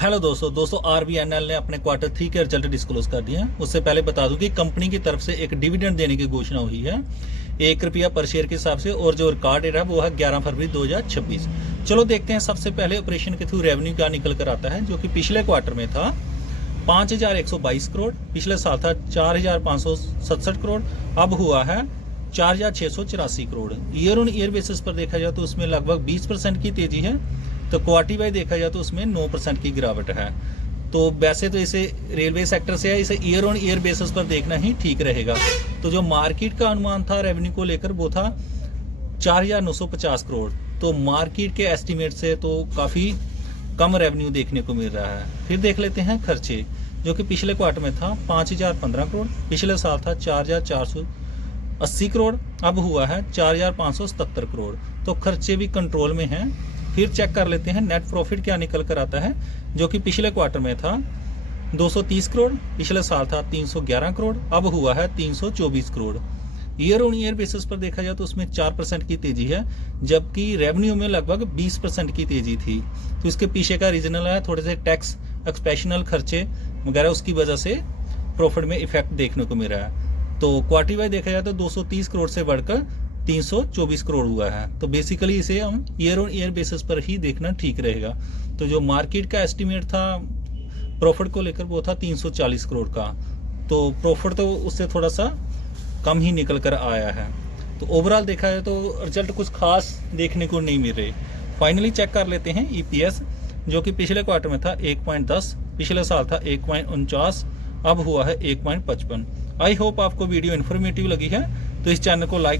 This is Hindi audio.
हेलो दोस्तों आरबीएनएल ने अपने क्वार्टर 3 के रिजल्ट डिस्क्लोज कर दिए हैं। उससे पहले बता दूं कि कंपनी की तरफ से एक डिविडेंड देने की घोषणा हुई है ₹1 पर शेयर के हिसाब से, और जो रिकॉर्ड डेट है वो है 11 फरवरी 2026। चलो देखते हैं सबसे पहले ऑपरेशन के थ्रू रेवेन्यू क्या निकल कर आता है, जो कि पिछले क्वार्टर में था 5,122 करोड़, पिछले साल था 4,567 करोड़, अब हुआ है 4,684 crore. Year on year basis पर देखा जाए तो उसमें लगभग 20% की तेजी है, तो क्वार्टर वाइज देखा जाए तो उसमें 9% की गिरावट है। तो वैसे तो इसे रेलवे सेक्टर से है, इसे ईयर ऑन ईयर बेसिस पर देखना ही ठीक रहेगा। तो जो मार्केट का अनुमान था रेवेन्यू को लेकर वो था 4,950 करोड़, तो मार्केट के एस्टिमेट से तो काफ़ी कम रेवेन्यू देखने को मिल रहा है। फिर देख लेते हैं खर्चे, जो कि पिछले क्वार्टर में था 5,015 करोड़, पिछले साल था 4,480 करोड़, अब हुआ है 4,577 करोड़। तो खर्चे भी कंट्रोल में हैं। फिर चेक कर लेते हैं नेट प्रॉफिट क्या निकल कर आता है, जो कि पिछले क्वार्टर में था 230 करोड़, पिछले साल था 311 करोड़, अब हुआ है 324 crore. Year on year basis पर देखा जाए तो उसमें 4% की तेजी है, जबकि रेवेन्यू में लगभग 20% की तेजी थी। तो इसके पीछे का रीजनल है थोड़े से टैक्स एक्सपेशनल खर्चे वगैरह, उसकी वजह से प्रॉफिट में इफेक्ट देखने को मिल रहा है। तो क्वार्टर वाइज देखा जाए तो 230 करोड़ से बढ़कर 324 करोड़ हुआ है। तो बेसिकली इसे हम ईयर ऑन ईयर बेसिस पर ही देखना ठीक रहेगा। तो जो मार्केट का एस्टिमेट था प्रॉफिट को लेकर वो था 340 करोड़ का, तो प्रॉफिट तो उससे थोड़ा सा कम ही निकल कर आया है। तो ओवरऑल देखा जाए तो रिजल्ट कुछ खास देखने को नहीं मिल रहे। फाइनली चेक कर लेते हैं ईपीएस, जो कि पिछले क्वार्टर में था 1.10, पिछले साल था 1.49, अब हुआ है 1.55। आई होप आपको वीडियो इन्फॉर्मेटिव लगी है, तो इस चैनल को लाइक